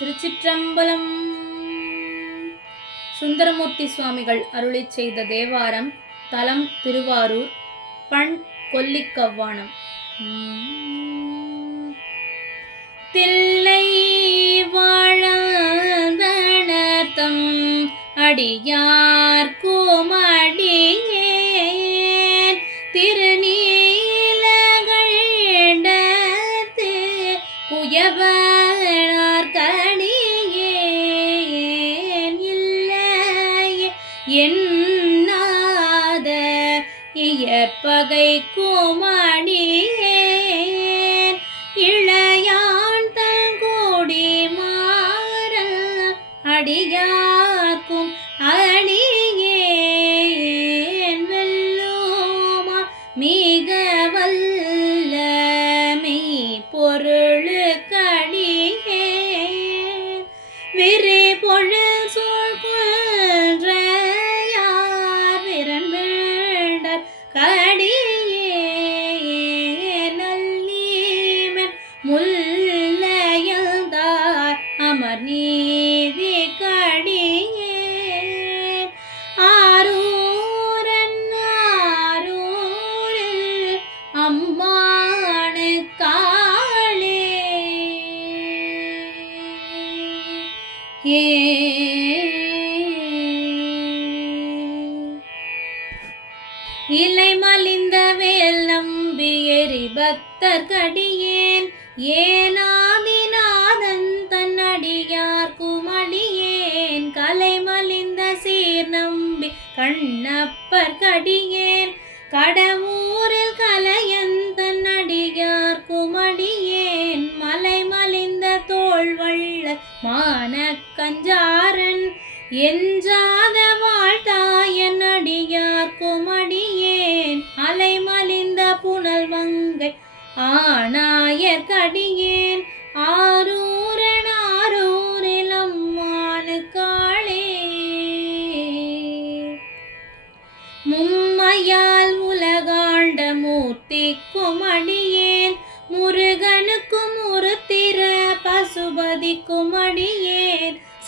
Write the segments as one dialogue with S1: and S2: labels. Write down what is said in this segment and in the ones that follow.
S1: திருச்சிற்றம்பலம். சுந்தரமூர்த்தி சுவாமிகள் அருளிச் செய்த தேவாரம் தலம் திருவாரூர் பண் கொல்லிக்கவ்வானம் தில்லை வாழந்தனர்த்தம் அடியா என்னாத இயற்பகை கோமணி ஏறி பக்தர் கடியேன். ஏனாதிநாதன் தன்னடியார் குமளியேன். கலை மலிந்த சீர் நம்பி கண்ணப்பர் கடியேன். கடவுரில் கலையந்தன் அடியார் குமளியேன்.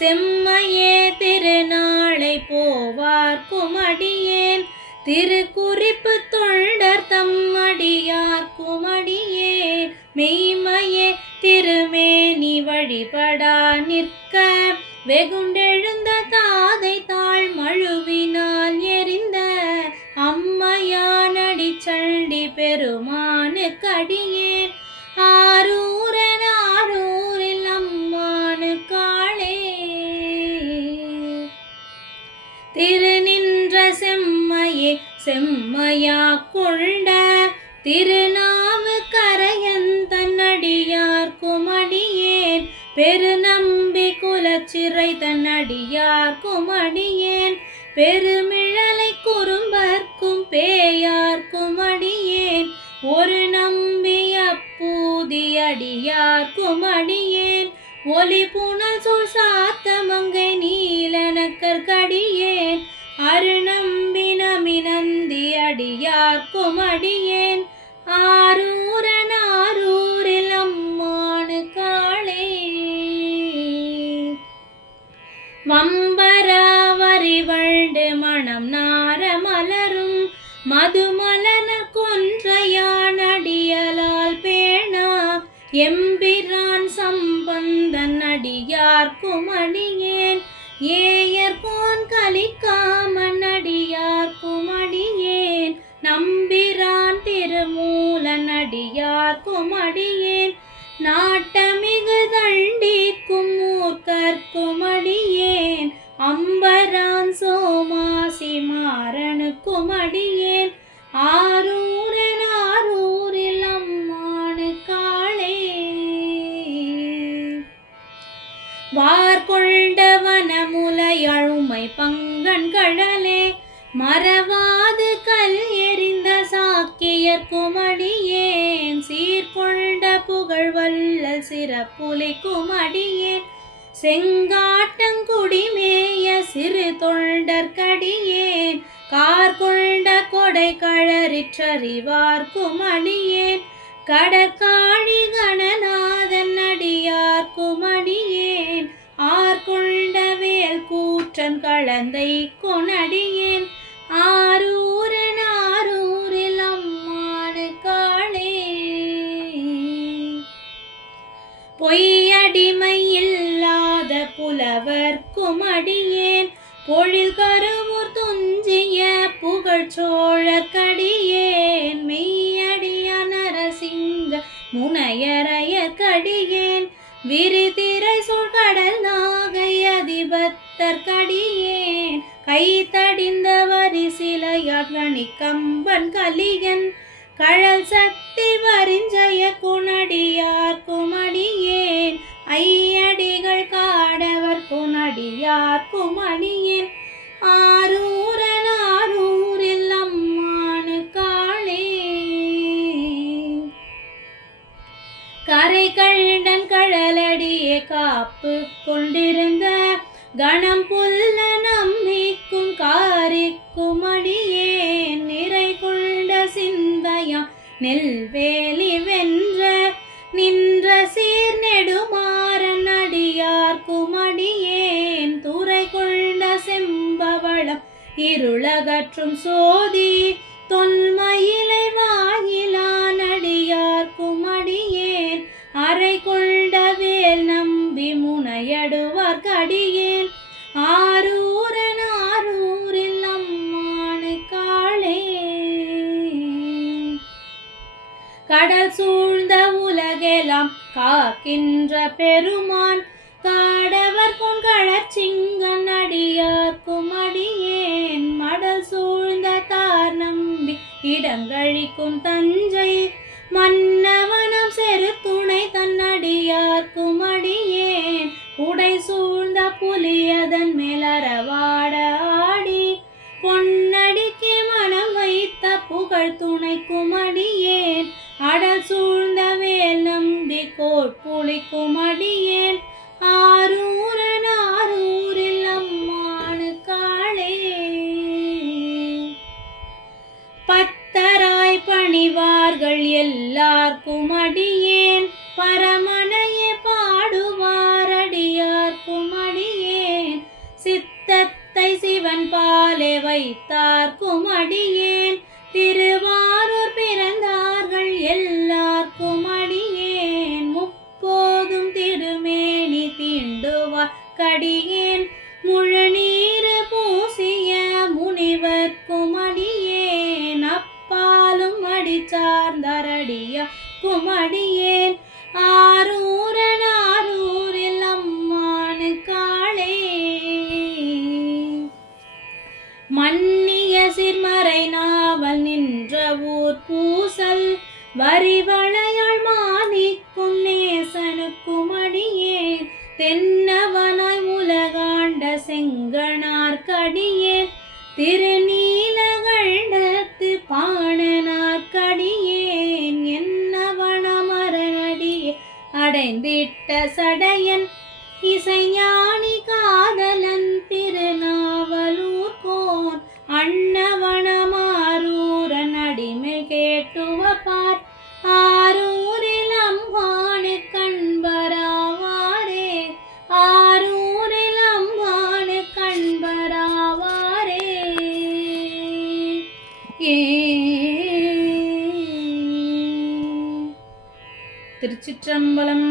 S1: செம்மையே திருநாளை போவார்க்கும் அடியேன் திருக்குறிப்பு தொண்டர் தம் அடியார்க்கும் அடியேன் மெய்மையே திருமேனி வழிபடா நிற்க. வெகுண்டெழுந்த செம்மையா கொண்ட திருநாவு கரையந்தன்னடியார் குமடியேன். பெருநம்பி குலச்சிறை தன்னடியார் குமடியேன். பெருமிழலை குறும்பர்க்கும் பேயார்க்கும் அடியேன் ஒரு நம்பி அப்பூதி அடியார்க்கும் அடியேன் ஒலி புனல் சூழ் சாத்த மங்கை யார்க்கும் அடியேன்? ஆரூரன் ஆரூரில் அம்மானு காளே. வம்பராவரி வண்டு மணம் நார மலரும். மதுமலன கொன்றையான் அடியலால் பேணா. எம்பிரான் சம்பந்தன் அடியார்க்கும் அடியேன். ஏயர்கோன் கலிக்காமன் அடியார்க்கும் அடியேன். நம்பிரான் திருமூலன் அடியார்க்கும் அடியேன் நாட்டமிகு தண்டிக்கும் மூர்க்கர்க்கும் அடியேன் அம்பரான் சோமாசி மாறனுக்கும் அடியேன் ஆரூரன் ஆரூரில் அம்மானு காளே. வார்கொண்டவனமுலை அழுமை பங்கன் கழலே மறவாது கல்யே எறிந்த குமடியேன் சீர்கொண்ட புகழ்வல்ல சிறப்புலை குமடியேன் செங்காட்டங்குடிமேய சிறு தொண்டர் கடியேன். கார் கொடை கழறிற்றறிவார்க்கும் அடியேன். கடற்காழி கணநாதன் அடியார்க்கும் அடியேன். கூற்றன் கலந்தை கொனடியேன் ஆரூரன் பொய்யடிமை இல்லாத புலவர்க்கும் அடியேன். பொழில் கருவூர் துஞ்சிய புகழ்ச்சோழ கடியேன். மெய்யடிய நரசிங்க முனையறைய கடியேன். விரிதிரை சூழ்கடல் நாகை அதிபத்தற்கடியேன் கை தடிந்த வரி வரிசிலையாட்கணி கம்பன் கலியன் கழல் சக்தி வரிஞ்சய குணடியார் குமடியேன் ஐயடிகள் காடவர் குணடியார் குமணியேன். ஆரூரன் ஆரூரில் அம்மானு காளே கரை கண்டன் கழலடியே காப்பு கொண்டிருந்த கணம் புல்ல நம்பிக்கும் காரிக்கும் அடியேன் நெல்வேலி வென்ற நின்ற சீர் நெடுமாறன் அடியார் குமடியேன் துறை கொண்ட செம்பவளம் இருளகற்றும் சோதி தொன்மயிலை வாயிலான் அடியார் குமடியேன் அறை கொள்ள நிற்கின்ற பெருமான் காடவர் கொண்கழற் சிங்கன் அடியார்க்கும் அடியேன். மடல் சூழ்ந்த தார் நம்பி இடங்கழிக்கும் தஞ்சை மன்னவனம் சார்ந்தரடிய குமடியேன் ஆரூரன் ஆரூரில் அம்மானு காளே. மன்னிய சிறுமறை நாவல் நின்ற ஊர் பூசல். வரிவளையாள் மாணிக்கும் நேசனுக்கும் அடியேன் தென்னவனாய் உலகாண்ட செங்கனார் கடியேன் அடைந்திட்ட சடையன் இசைஞானி காதலன் திருநாவலூர் கோன் அன்னவனமாரூரன் அடிமை கேட்டுவ சிற்றம்பலம்.